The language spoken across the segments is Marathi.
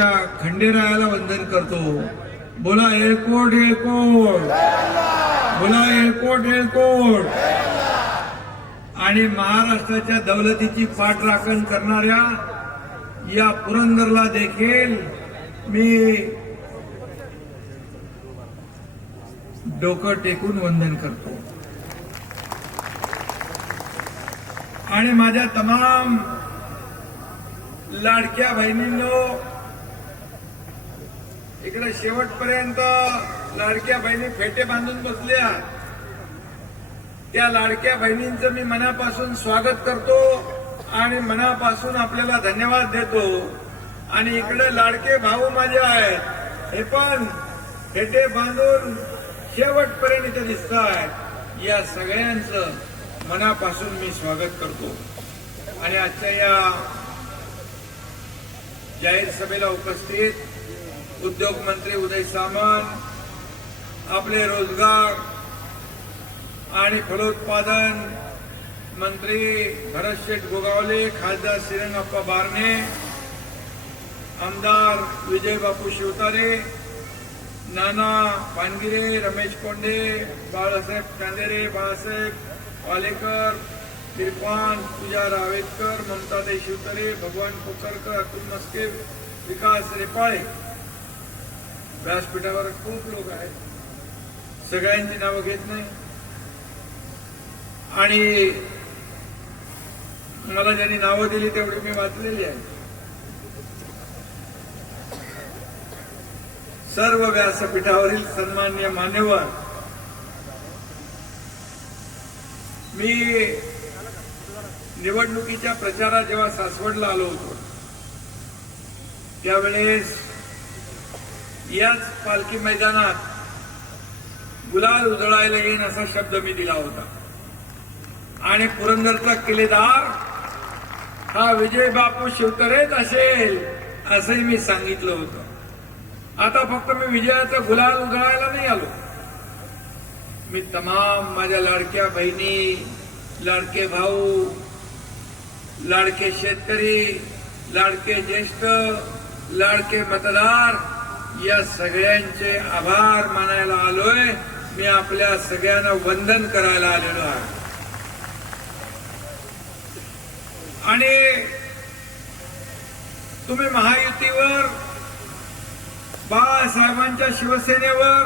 खंडेरायाला वंदन करतो. बोला एअरपोर्ट एअरपोर्ट. बोला एळकोट एअरपोर्ट. आणि महाराष्ट्राच्या दौलतीची पाठराखण करणाऱ्या या पुरंदरला देखील मी डोकं टेकून वंदन करतो. आणि माझ्या तमाम लाडक्या बहिणींनो इकडे शेवटपर्यंत लाडक्या बहिणी फेटे बांधून बसल्या. त्या लाडक्या बहिणींचं मी मनापासून स्वागत करतो आणि मनापासून आपल्याला धन्यवाद देतो. आणि इकडे लाडके भाऊ माझे आहेत. हे पण फेटे बांधून शेवटपर्यंत इथे दिसत आहेत या सगळ्यांचं मनापासून मी स्वागत करतो. आणि आजच्या या जाहीर सभेला उपस्थित उद्योग मंत्री उदय सामंत आपले रोजगार आणि फलोत्पादन मंत्री भरत शेठ गोगावले खासदार श्रीरंगप्पा बारणे आमदार विजय बापू शिवतारे नाना पानगिरे रमेश कोंडे बाळासाहेब चांदेरे बाळासाहेब वालेकर तिरपान पूजा रावेतकर ममताताई शिवतारे भगवान कोकरकर अतुल मस्के विकास रेपाळे. व्यासपीठावर खूप लोक आहेत. सगळ्यांची नावं घेत नाही. आणि मला ज्यांनी नावं दिली तेवढी मी वाचलेली आहे. सर्व व्यासपीठावरील सन्मान्य मान्यवर मी निवडणुकीच्या प्रचारात जेव्हा सासवडला आलो होतो त्यावेळेस याच पालखी मैदानात गुलाल उजळायला येईन असा शब्द मी दिला होता. आणि पुरंदरचा किल्लेदार हा विजय बापू शिवतरेच असेल असंही मी सांगितलं होतं. आता फक्त मी विजयाचा गुलाल उजळायला नाही आलो. मी तमाम माझ्या लाडक्या बहिणी लाडके भाऊ लाडके शेतकरी लाडके ज्येष्ठ लाडके मतदार या सगळ्यांचे आभार मानायला आलोय. मी आपल्या सगळ्यांना वंदन करायला आलेलो आहे. आणि तुम्ही महायुतीवर बाळासाहेबांच्या शिवसेनेवर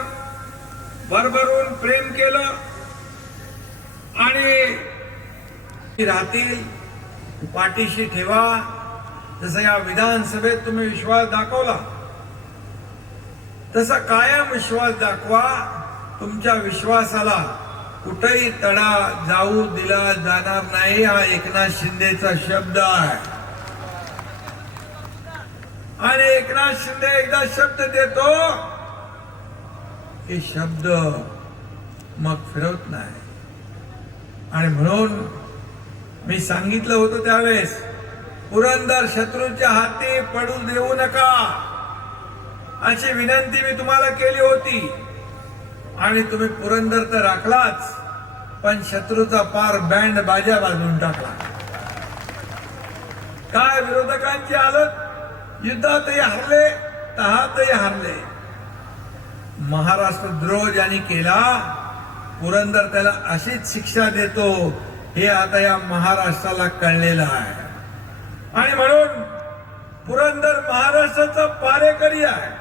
भरभरून प्रेम केलं आणि राहतील पाठीशी ठेवा. जसं या विधानसभेत तुम्ही विश्वास दाखवला. तसा कायम विश्वास दाखवा तुमच्या विश्वासाला. कुठेही तडा जाऊ दिला जाणार नाही हा एकनाथ शिंदेचा शब्द आहे. आणि एकनाथ शिंदे एकदा शब्द देतो हे शब्द मग फिरवत नाही. आणि म्हणून मी सांगितलं होतं त्यावेळेस पुरंदर शत्रूच्या हाती पडू देऊ नका. अशी विनंती मी तुम्हाला केली होती. आणि तुम्ही पुरंदर तर राखलाच पण शत्रूचा पार बँड बाजा बाजून टाकला. काय विरोधकांची हालत? युद्धातही हरले तहातही हरले. महाराष्ट्र द्रोह ज्यांनी केला पुरंदर त्याला अशीच शिक्षा देतो हे आता या महाराष्ट्राला कळलेलं आहे. आणि म्हणून पुरंदर महाराष्ट्राचा पारेकरी आहे.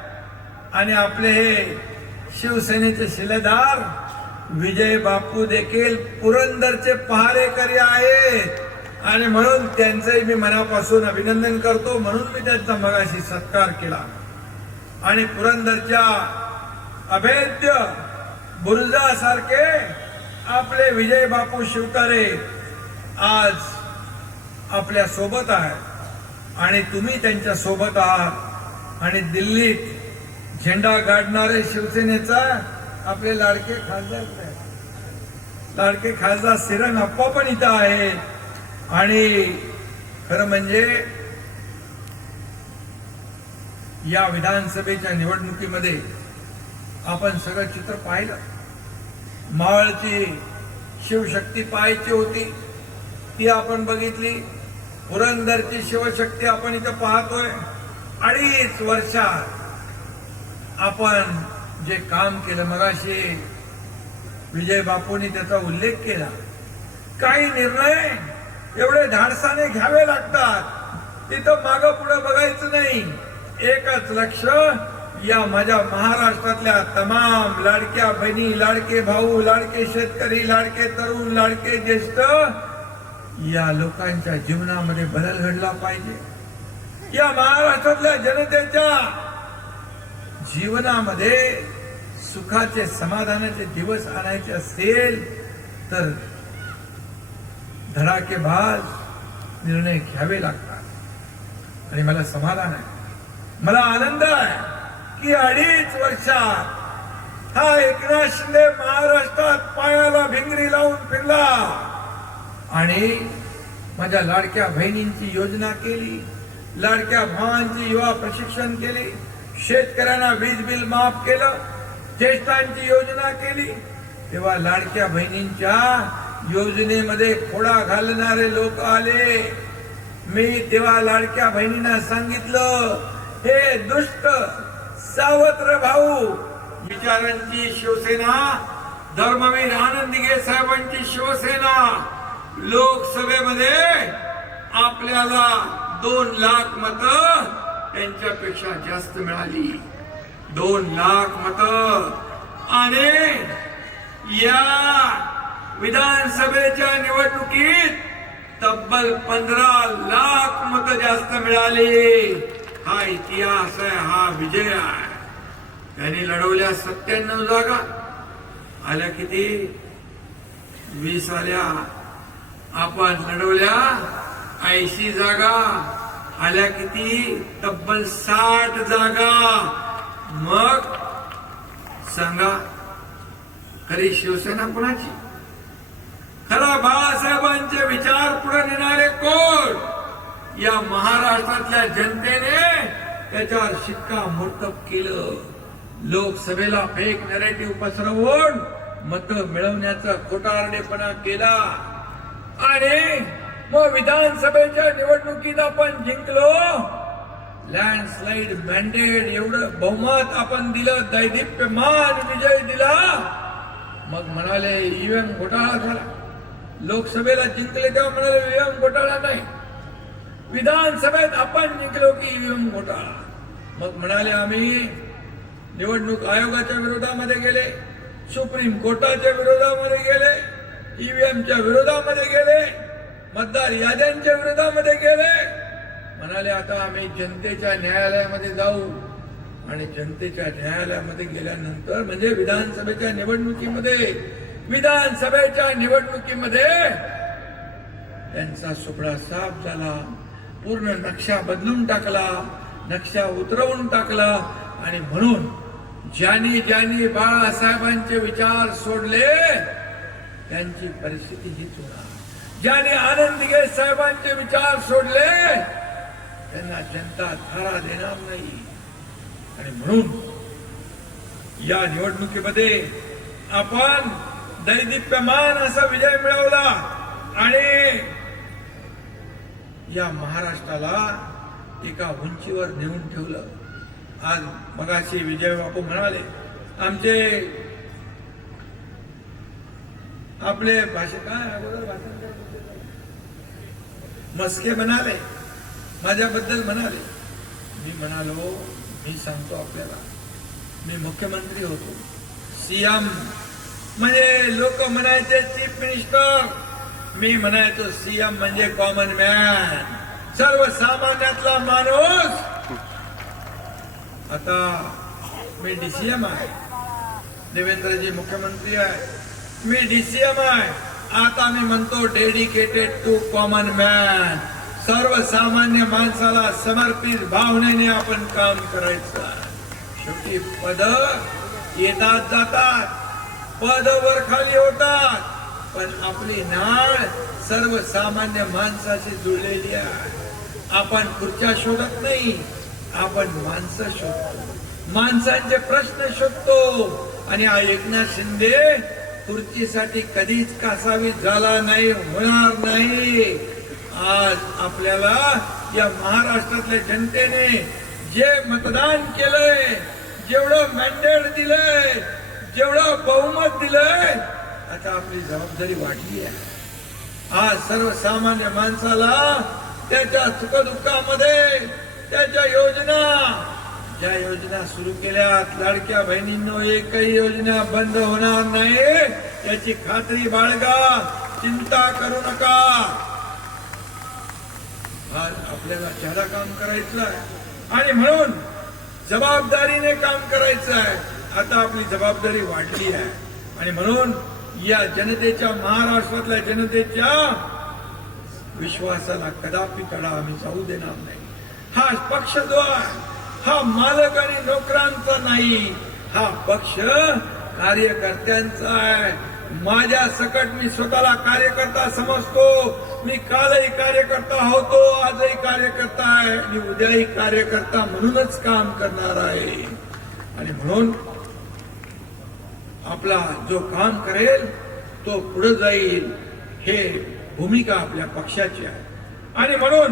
आणि आपले हे शिवसेनेचे शिलेदार विजय बापू देखील पुरंदरचे पहारेकरी आहेत. आणि म्हणून त्यांचंही मी मनापासून अभिनंदन करतो. म्हणून मी त्यांचा मगाशी सत्कार केला. आणि पुरंदरच्या अभेद्य बुरुजासारखे आपले विजय बापू शिवतारे आज आपल्यासोबत आहेत. आणि तुम्ही त्यांच्यासोबत आहात. आणि दिल्लीत झेंडा गाडणारे शिवसेनेचा आपले लाडके खासदार लाडके खासदार सिरंग अप्पा पण इथं आहेत. आणि खरं म्हणजे या विधानसभेच्या निवडणुकीमध्ये आपण सगळं चित्र पाहिलं. मावळची शिवशक्ती पाहायची होती ती आपण बघितली. पुरंदरची शिवशक्ती आपण इथं पाहतोय. अडीच वर्षात आपण जे काम केलं मगाशी विजय बापूंनी त्याचा उल्लेख केला. काही निर्णय एवढे धाडसाने घ्यावे लागतात. तिथं मागं पुढे बघायचं नाही. एकच लक्ष या माझ्या महाराष्ट्रातल्या तमाम लाडक्या बहिणी लाडके भाऊ लाडके शेतकरी लाडके तरुण लाडके ज्येष्ठ या लोकांच्या जीवनामध्ये बदल घडला पाहिजे. या महाराष्ट्रातल्या जनतेच्या जीवनामध्ये सुखाचे समाधानाचे दिवस आणायचे असेल तर धडाकेबाज निर्णय घ्यावे लागतात. आणि मला समाधान आहे. मला आनंद आहे की अडीच वर्षात हा एकनाथ शिंदे महाराष्ट्रात पायाला भिंगरी लावून फिरला आणि माझ्या लाडक्या बहिणींची योजना केली लाडक्या भावांची युवा प्रशिक्षण केली शेतकऱ्यांना वीज बिल माफ केलं ज्येष्ठांची योजना केली तेव्हा लाडक्या बहिणींच्या योजनेमध्ये खोडा घालणारे लोक आले. मी तेव्हा लाडक्या बहिणींना सांगितलं हे दुष्ट सावत्र भाऊ विचारांची शिवसेना धर्मवीर आनंदगे साहेबांची शिवसेना लोकसभेमध्ये आपल्याला दोन लाख मतं त्यांच्यापेक्षा जास्त मिळाली. दोन लाख मत. आणि या विधानसभेच्या निवडणुकीत तब्बल पंधरा लाख मत जास्त मिळाली. हा इतिहास आहे हा विजय आहे. त्यांनी लढवल्या सत्त्याण्णव जागा. आल्या किती? वीस आल्या. आपण लढवल्या ऐंशी जागा. आल्या किती? तब्बल साठ जागा. मग सांगा खरी शिवसेना कोणाची? खरा बाळासाहेबांचे विचार पुढे नेणारे कोण? या महाराष्ट्रातल्या जनतेने त्याच्यावर शिक्का मोर्तब केलं. लोकसभेला फेक नरेटिव्ह पसरवून मत मिळवण्याचा खोटारडेपणा केला. आणि मग विधानसभेच्या निवडणुकीत आपण जिंकलो. लँडस्लाइड मॅन्डेट एवढं बहुमत आपण दिलं दैदिप्यमान विजय दिला. मग म्हणाले ईव्हीएम घोटाळा झाला. लोकसभेला जिंकले तेव्हा म्हणाले ईव्हीएम घोटाळा नाही. विधानसभेत आपण जिंकलो की ईव्हीएम घोटाळा. मग म्हणाले आम्ही निवडणूक आयोगाच्या विरोधामध्ये गेले सुप्रीम कोर्टाच्या विरोधामध्ये गेले ईव्हीएमच्या विरोधामध्ये गेले मतदार याद्यांच्या विरोधामध्ये गेले. म्हणाले आता आम्ही जनतेच्या न्यायालयामध्ये जाऊ. आणि जनतेच्या न्यायालयामध्ये गेल्यानंतर म्हणजे विधानसभेच्या निवडणुकीमध्ये विधानसभेच्या निवडणुकीमध्ये त्यांचा सुपडा साफ झाला. पूर्ण नक्षा बदलून टाकला नक्षा उतरवून टाकला आणि म्हणून ज्यांनी ज्यांनी बाळासाहेबांचे विचार सोडले त्यांची परिस्थिती हीच होणार. ज्याने आनंद साहेबांचे विचार सोडले त्यांना जनता धारा देणार नाही. आणि म्हणून या निवडणुकीमध्ये आपण दैदिप्यमान असा विजय मिळवला आणि या महाराष्ट्राला एका उंचीवर नेऊन ठेवलं. आज मगाशी विजय बापू म्हणाले आमचे आपले भाषे काय? अगोदर भाषण मस्के म्हणाले माझ्याबद्दल म्हणाले. मी म्हणालो मी सांगतो आपल्याला. मी मुख्यमंत्री होतो. सीएम म्हणजे लोक म्हणायचे चीफ मिनिस्टर. मी म्हणायचो सीएम म्हणजे कॉमन मॅन सर्वसामान्यातला माणूस. आता मी डीसीएम आहे. देवेंद्रजी मुख्यमंत्री आहे. मी डीसीएम आहे. आता मी म्हणतो डेडिकेटेड टू कॉमन मॅन सर्वसामान्य माणसाला समर्पित भावनेने आपण काम करायचं. शेवटी पद येतात जातात. पद वर खाली होतात. पण आपली नाळ सर्वसामान्य माणसाशी जुळलेली आहे. आपण खुर्च्या शोधत नाही. आपण माणसं शोधतो. माणसांचे प्रश्न शोधतो. आणि हा एकनाथ शिंदे खुर्चीसाठी कधीच कासावी झाला नाही होणार नाही. आज आपल्याला या महाराष्ट्रातल्या जनतेने जे मतदान केलंय जेवढं मॅन्डेट दिलंय जेवढं बहुमत दिलंय आता आपली जबाबदारी वाढली आहे. आज सर्वसामान्य माणसाला त्याच्या सुखदुःखामध्ये त्याच्या योजना ज्या योजना सुरू केल्यात लाडक्या बहिणींनो एकही योजना बंद होणार नाही. याची खात्री बाळगा चिंता करू नका. आज आपल्याला ज्यादा काम करायचं आहे आणि म्हणून जबाबदारीने काम करायचं आहे आता आपली जबाबदारी वाढली आहे. आणि म्हणून या जनतेच्या महाराष्ट्रातल्या जनतेच्या विश्वासाला कदापि कडा आम्ही जाऊ देणार नाही. हा पक्ष जो आहे हा मालक आणि नोकरांचा नाही हा पक्ष कार्यकर्त्यांचा आहे. माझ्या सकट मी स्वतःला कार्यकर्ता समजतो. मी कालही कार्यकर्ता होतो आजही कार्यकर्ता आहे. आणि उद्याही कार्यकर्ता म्हणूनच काम करणार आहे. आणि म्हणून आपला जो काम करेल तो पुढे जाईल. हे भूमिका आपल्या पक्षाची आहे. आणि म्हणून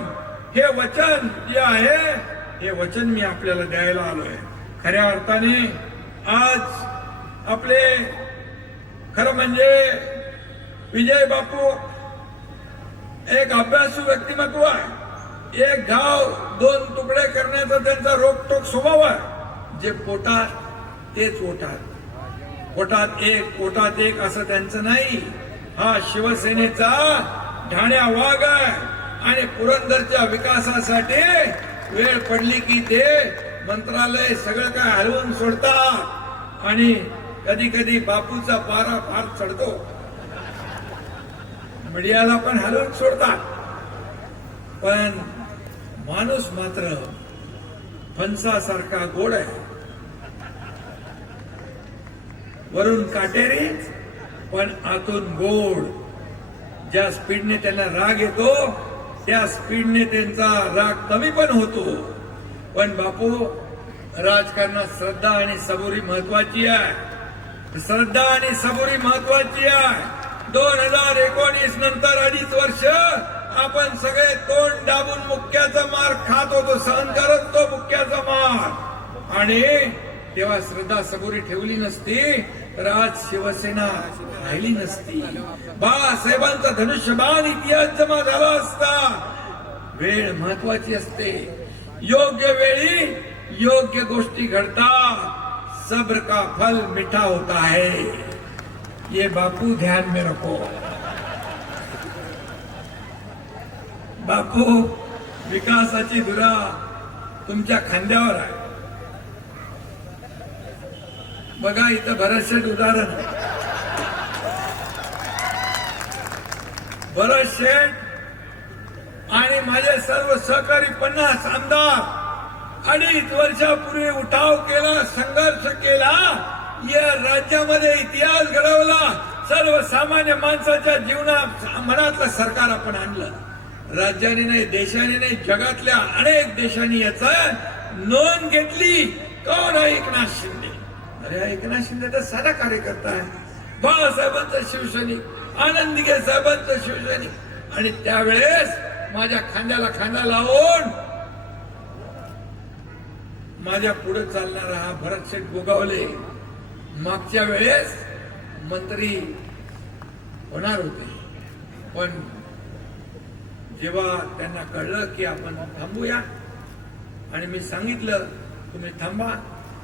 हे वचन जे आहे हे वचन मी आपल्याला द्यायला आलोय. खऱ्या अर्थाने आज आपले खरं म्हणजे विजय बापू एक अभ्यासू व्यक्तिमत्व आहे. एक गाव दोन तुकडे करण्याचा त्यांचा रोखटोक स्वभाव आहे. जे पोटात तेच ओटात पोटात एक पोटात एक असं त्यांचं नाही. हा शिवसेनेचा ढाण्या वाघ आहे. आणि पुरंदरच्या विकासासाठी वेळ पडली की ते मंत्रालय सगळं काय हलवून सोडतात. आणि कधी कधी बापूचा पारा फार चढतो. मीडियाला पण हलवून सोडतात. पण माणूस मात्र फणसासारखा गोड आहे. वरून काटेरी पण आतून गोड. ज्या स्पीडने त्यांना राग येतो त्या स्पीडने त्यांचा राग कमी पण होतो. पण बापू राजकारणात श्रद्धा आणि सबुरी महत्वाची आहे. श्रद्धा आणि सबुरी महत्वाची आहे. दोन हजार एकोणीस नंतर अडीच वर्ष आपण सगळे तोंड दाबून मुक्क्याचा मार खात होतो सहन करत तो मुक्क्याचा मार. आणि तेव्हा श्रद्धा सबुरी ठेवली नसती तर आज शिवसेना राहिली नसती. बाळासाहेबांचा धनुष्यबाण इतिहास जमा झाला असता. वेळ महत्वाची असते. योग्य वेळी योग्य गोष्टी घडतात. सब्र का फल मिठा होता है. ये बापू ध्यान में रखो. बापू विकासाची धुरा तुमच्या खांद्यावर आहे. बघा इथं बऱ्याचशा उदाहरण भरत शेठ आणि माझे सर्व सहकारी पन्नास आमदार अडीच वर्षापूर्वी उठाव केला संघर्ष केला या राज्यामध्ये इतिहास घडवला सर्वसामान्य माणसाच्या जीवनात मनातलं सरकार आपण आणलं. राज्याने नाही देशाने नाही जगातल्या अनेक देशांनी याचा नोंद घेतली. कोण आहे एकनाथ शिंदे? अरे एकनाथ शिंदे तर साधा कार्यकर्ता आहे. बाळासाहेबांचा शिवसैनिक आनंदगे साहेबांचा शिवसैनिक. आणि त्यावेळेस माझ्या खांद्याला खांदा लावून माझ्या पुढे चालणारा हा भरत शेठ गोगावले मागच्या वेळेस मंत्री होणार होते. पण जेव्हा त्यांना कळलं की आपण थांबूया आणि मी सांगितलं तुम्ही थांबा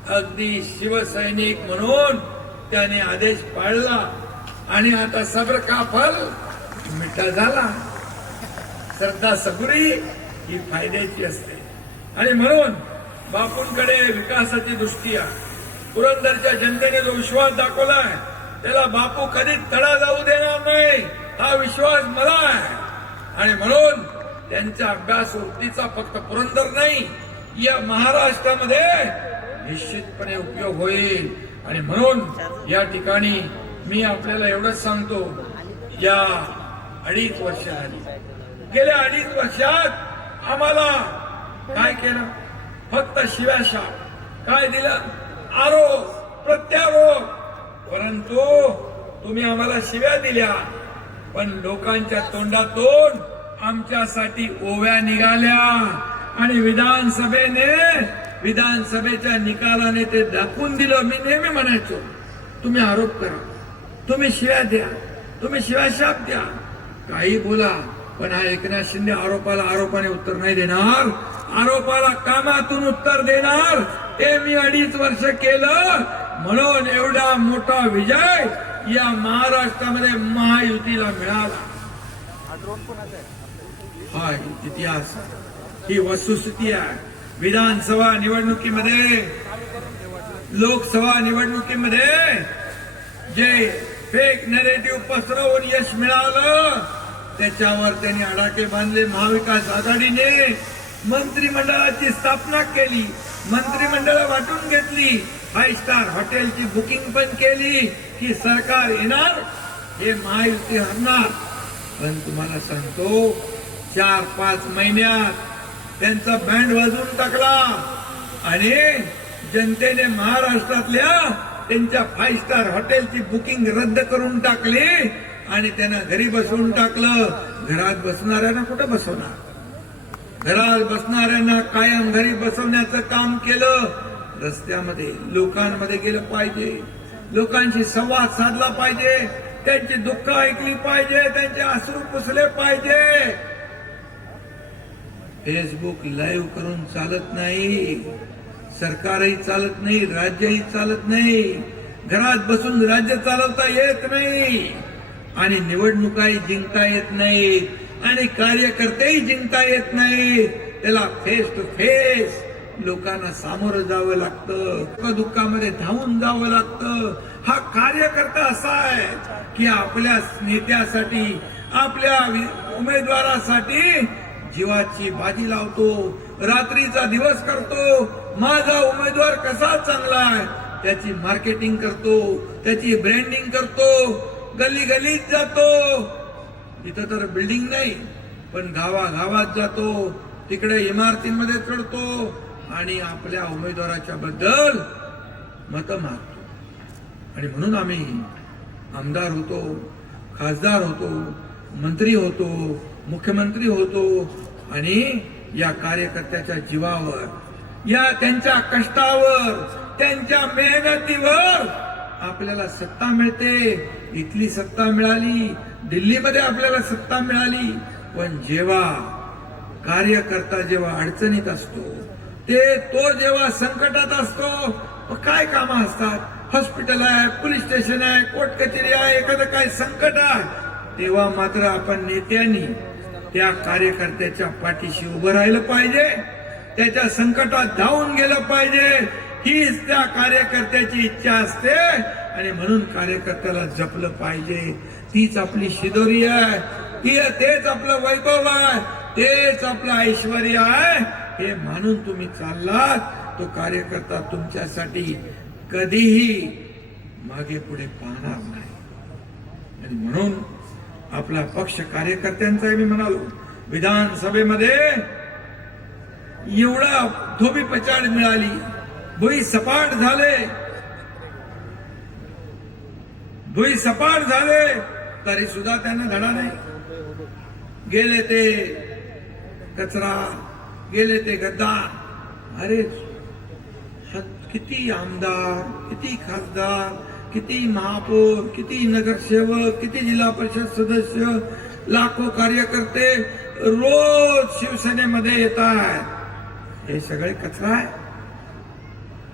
अगदी शिवसैनिक म्हणून त्याने आदेश पाळला. आणि आता सबर का फल? मिठा झाला. श्रद्धा सबुरी ही फायद्याची असते. आणि म्हणून बापूंकडे विकासाची दृष्टी आहे. पुरंदरच्या जनतेने जो विश्वास दाखवलाय त्याला बापू कधीच तडा जाऊ देणार नाही. हा विश्वास मला आहे. आणि म्हणून त्यांच्या अभ्यास वृत्तीचा फक्त पुरंदर नाही या महाराष्ट्रामध्ये निश्चितपणे उपयोग होईल. आणि म्हणून या ठिकाणी मी आपल्याला एवढंच सांगतो या अडीच वर्ष गेल्या अडीच वर्षात आम्हाला काय केलं? फक्त शिव्याशा काय दिलं? आरोप प्रत्यारोप. परंतु तुम्ही आम्हाला शिव्या दिल्या. पण लोकांच्या तोंडातून आमच्यासाठी ओव्या निघाल्या. आणि विधानसभेने विधानसभेच्या निकालाने ते दाखवून दिलं. मी नेहमी म्हणायचो तुम्ही आरोप करा. तुम्ही शिव्या द्या. तुम्ही शिव्या शाप द्या. काही बोला पण हा एकनाथ शिंदे आरोपाला आरोपाने उत्तर नाही देणार. आरोपाला कामातून उत्तर देणार. हे मी अडीच वर्ष केलं. म्हणून एवढा मोठा विजय या महाराष्ट्रामध्ये महायुतीला मिळाला. हा इतिहास ही वस्तुस्थिती आहे. विधानसभा निवडणुकीमध्ये लोकसभा निवडणुकीमध्ये जे फेक नेरेटिव्ह पसरवून यश मिळालं त्याच्यावर त्यांनी अडाके बांधले. महाविकास आघाडीने मंत्रिमंडळाची स्थापना केली मंत्रिमंडळ वाटून घेतली फाईव्ह स्टार हॉटेलची बुकिंग पण केली की सरकार येणार हे महायुती हरणार. पण तुम्हाला सांगतो चार पाच महिन्यात त्यांचा बँड वाजवून टाकला. आणि जनतेने महाराष्ट्रातल्या त्यांच्या फाईव्ह स्टार हॉटेलची बुकिंग रद्द करून टाकली. आणि त्यांना घरी बसवून टाकलं. घरात बसणाऱ्यांना कुठं बसवणार? घरात बसणाऱ्यांना कायम घरी बसवण्याचं काम केलं. रस्त्यामध्ये लोकांमध्ये गेलं पाहिजे. लोकांशी संवाद साधला पाहिजे. त्यांची दुःख ऐकली पाहिजे. त्यांचे आसरू पुसले पाहिजे. फेसबुक लाईव्ह करून चालत नाही. सरकारही चालत नाही राज्यही चालत नाही. घरात बसून राज्य चालवता येत नाही. आणि निवडणुकाही जिंकता येत नाही आणि कार्यकर्तेही जिंकता येत नाही त्याला फेस टू फेस लोकांना सामोरं जावं लागतं. दुःखामध्ये धावून जावं लागतं. हा कार्यकर्ता असा आहे की आपल्या नेत्यासाठी आपल्या उमेदवारासाठी जीवाची बाजी लावतो रात्रीचा दिवस करतो माझा उमेदवार कसा चांगला आहे त्याची मार्केटिंग करतो त्याची ब्रँडिंग करतो गली गलीत जातो. इथं तर बिल्डिंग नाही पण गावागावात जातो तिकडे इमारतींमध्ये चढतो आणि आपल्या उमेदवाराच्या बद्दल मत मागतो. आणि म्हणून आम्ही आमदार होतो खासदार होतो मंत्री होतो मुख्यमंत्री होतो आणि या कार्यकर्त्याच्या जीवावर या त्यांच्या कष्टावर त्यांच्या मेहनतीवर आपल्याला सत्ता मिळते. इथली सत्ता मिळाली दिल्लीमध्ये आपल्याला सत्ता मिळाली. पण जेव्हा कार्यकर्ता जेव्हा अडचणीत असतो ते तो जेव्हा संकटात असतो काय कामं असतात? हॉस्पिटल आहे पोलीस स्टेशन आहे कोर्ट कचेरी आहे एखादं काय संकट आहे तेव्हा मात्र आपण नेत्यांनी त्या कार्यकर्त्याच्या पाठीशी उभं राहिलं पाहिजे. त्याच्या संकटात धावून गेलं पाहिजे. हीच त्या कार्यकर्त्याची इच्छा असते. आणि म्हणून कार्यकर्त्याला जपलं पाहिजे. तीच आपली शिदोरी आहे. ती तेच आपलं वैभव आहे. तेच आपलं ऐश्वर आहे. हे मानून तुम्ही चाललात. तो कार्यकर्ता तुमच्यासाठी कधीही मागे पुढे पाहणार नाही. आणि म्हणून आपला पक्ष कार्यकर्त्यांचा मी म्हणालो विधानसभेमध्ये एवढा धोबी पचाड मिळाली भुई सपाट झाले. भुई सपाट झाले तरी सुद्धा त्यांना धडा नाही. गेले ते कचरा गेले ते गद्दार. अरे हा किती आमदार किती खासदार किती महापौर किती नगरसेवक किती जिल्हा परिषद सदस्य लाखो कार्यकर्ते रोज शिवसेनेमध्ये येत आहेत हे सगळे कचरा आहे.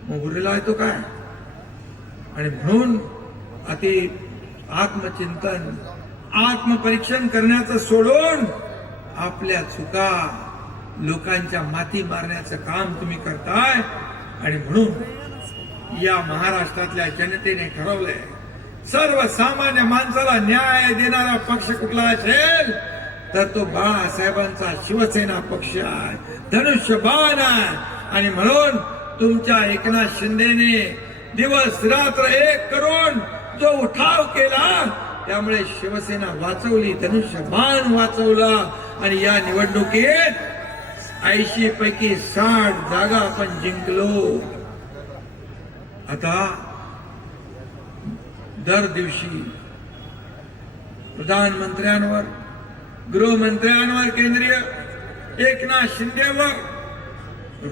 मग येतो काय? आणि म्हणून अति आत्मचिंतन आत्मपरीक्षण करण्याचं सोडून आपल्या चुका लोकांच्या माती मारण्याचं काम तुम्ही करताय. आणि म्हणून या महाराष्ट्रातल्या जनतेने ठरवलंय सर्वसामान्य माणसाला न्याय देणारा पक्ष कुठला असेल तर तो बाळासाहेबांचा शिवसेना पक्ष आहे. धनुष्यबाण आहे. आणि म्हणून तुमच्या एकनाथ शिंदेने दिवस रात्र एक करून जो उठाव केला त्यामुळे शिवसेना वाचवली धनुष्यबाण वाचवला. आणि या निवडणुकीत ऐंशी पैकी साठ जागा आपण जिंकलो. आता दर दिवशी प्रधानमंत्र्यांवर गृहमंत्र्यांवर केंद्रीय एकनाथ शिंदेवर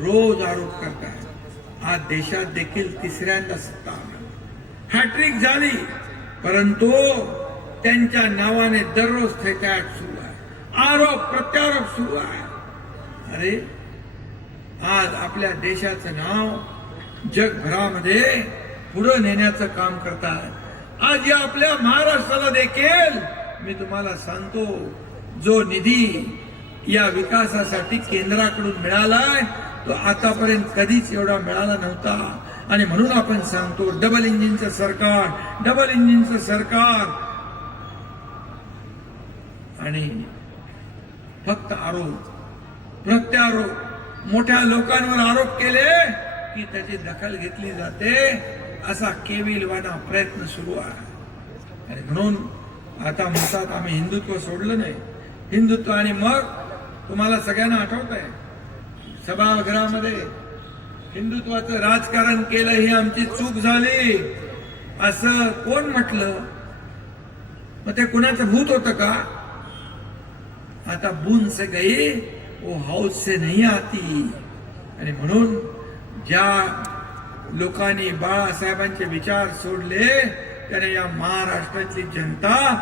रोज आरोप करतात. आज देशात देखील तिसऱ्यांदा सत्ता हॅट्रिक झाली परंतु त्यांच्या नावाने दररोज थैताट सुरू आहे. आरोप प्रत्यारोप सुरू आहे. अरे आज आपल्या देशाचं नाव जगभरामध्ये पुढे नेण्याचं काम करतात. आज या आपल्या महाराष्ट्राला देखील मी तुम्हाला सांगतो जो निधी या विकासासाठी केंद्राकडून मिळालाय तो आतापर्यंत कधीच एवढा मिळाला नव्हता. आणि म्हणून आपण सांगतो डबल इंजिनचं सरकार डबल इंजिनचं सरकार. आणि फक्त आरोप प्रत्यारोप मोठ्या लोकांवर आरोप केले की त्याची दखल घेतली जाते असा केविलवाना प्रयत्न सुरू आहे. आणि म्हणून आता म्हणतात आम्ही हिंदुत्व सोडलं नाही. हिंदुत्व आणि मग तुम्हाला सगळ्यांना आठवत आहे सभागृहामध्ये हिंदुत्वाचं राजकारण केलं ही आमची चूक झाली. असं कोण म्हटलं? मग ते कुणाचं भूत होतं का? आता बून से गई वो हाऊस से नाही आती. आणि म्हणून ज्या लोकांनी बाळासाहेबांचे विचार सोडले त्याने या महाराष्ट्रातली जनता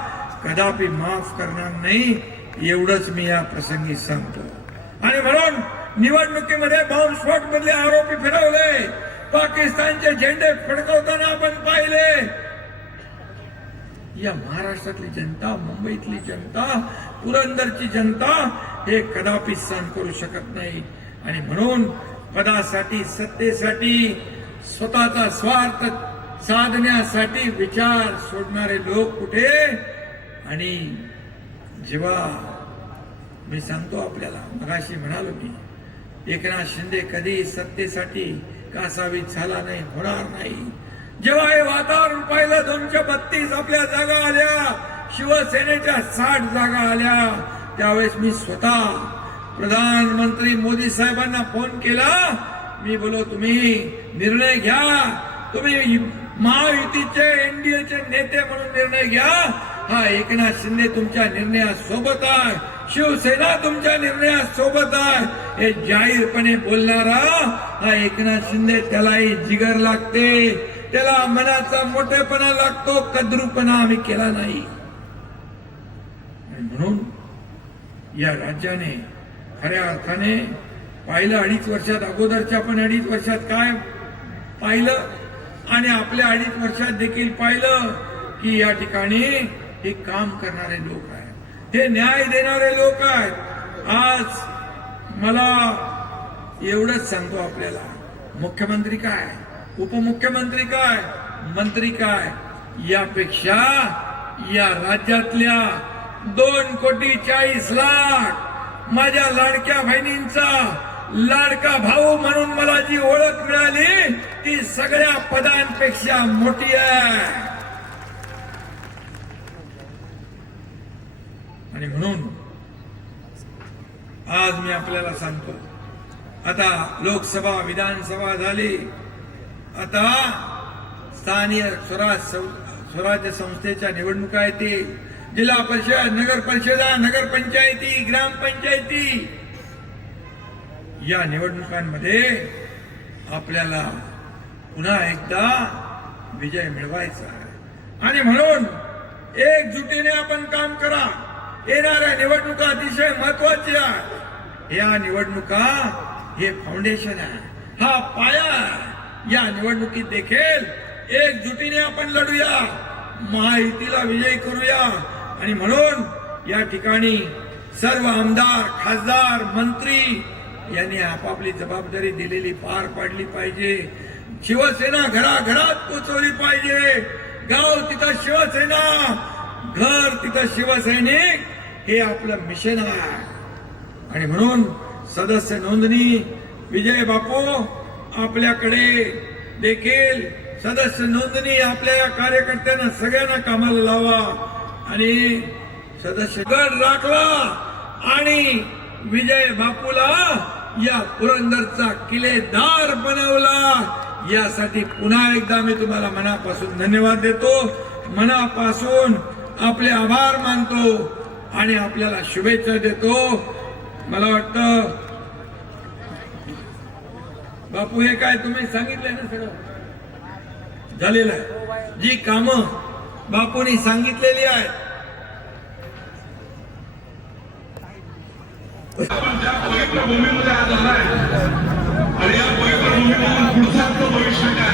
कदापि माफ करणार नाही एवढंच मी या प्रसंगी सांगतो. आणि म्हणून निवडणुकीमध्ये बॉम्बस्फोट मधले आरोपी फिरवले. पाकिस्तानचे झेंडे फडकवताना आपण पाहिले. या महाराष्ट्रातली जनता मुंबईतली जनता पुरंदरची जनता हे कदापि सहन करू शकत नाही. आणि म्हणून पदासाठी सत्तेसाठी स्वतःचा स्वार्थ साधण्यासाठी विचार सोडणारे लोक कुठे? आणि जेव्हा मी सांगतो आपल्याला मगाशी म्हणालो मी एकनाथ शिंदे कधी सत्तेसाठी कासावीत झाला नाही होणार नाही. जेव्हा हे वातावरण पाहिलं दोनशे बत्तीस आपल्या जागा आल्या शिवसेनेच्या साठ जागा आल्या त्यावेळेस मी स्वतः प्रधानमंत्री मोदी साहेबांना फोन केला. मी बोलो तुम्ही निर्णय घ्या. तुम्ही महायुतीचे एनडीएचे नेते म्हणून निर्णय घ्या. हा एकनाथ शिंदे तुमच्या निर्णयासोबत आहे. शिवसेना तुमच्या निर्णयासोबत आहे. हे जाहीरपणे बोलणारा हा एकनाथ शिंदे त्यालाही जिगर लागते. त्याला मनाचा मोठेपणा लागतो कद्रूपणा आम्ही केला नाही. म्हणून या राज्याने खऱ्या अर्थाने पाहिलं अडीच वर्षात अगोदरच्या पण अडीच वर्षात काय पाहिलं? आणि आपल्या अडीच वर्षात देखील पाहिलं की या ठिकाणी हे काम करणारे लोक आहेत. हे न्याय देणारे लोक आहेत. आज मला एवढंच सांगतो आपल्याला. मुख्यमंत्री काय? उपमुख्यमंत्री काय? मंत्री काय? यापेक्षा या राज्यातल्या दोन कोटी चाळीस लाख माझ्या लाडक्या बहिणींचा लाडका भाऊ म्हणून मला जी ओळख मिळाली ती सगळ्या पदांपेक्षा मोठी आहे. आणि म्हणून आज मी आपल्याला सांगतो आता लोकसभा विधानसभा झाली. आता स्थानीय स्वराज स्वराज्य संस्थेच्या निवडणुका येतील. जिल्हा परिषद नगर परिषदा नगर पंचायती ग्रामपंचायती या निवडणुकांमध्ये आपल्याला पुन्हा एकदा विजय मिळवायचा आहे. आणि म्हणून एकजुटीने आपण काम करा. येणाऱ्या निवडणुका अतिशय महत्त्वाच्या या निवडणुका हे फाउंडेशन आहे. हा पाया या निवडणुकीत देखील एकजुटीने आपण लढूया. महायुतीला विजयी करूया. आणि म्हणून या ठिकाणी सर्व आमदार खासदार मंत्री यांनी आपापली जबाबदारी दिलेली पार पाडली पाहिजे. शिवसेना घराघरात पोचवली पाहिजे. गाव तिथं शिवसेना घर तिथं शिवसैनिक हे आपलं मिशन आहे. आणि म्हणून सदस्य नोंदणी विजय बापू आपल्याकडे देखील सदस्य नोंदणी आपल्या या कार्यकर्त्यांना सगळ्यांना कामाला लावा. आणि सदस्य गड राखला आणि विजय बापूला या पुरंदरचा किल्लेदार बनवला. यासाठी पुन्हा एकदा मी तुम्हाला मनापासून धन्यवाद देतो. मनापासून आपले आभार मानतो आणि आपल्याला शुभेच्छा देतो. मला वाटतं बापू हे काय तुम्ही सांगितलंय ना सगळं? झालेलं आहे. जी कामं बापूने सांगितलेली आहे. भविष्य काय?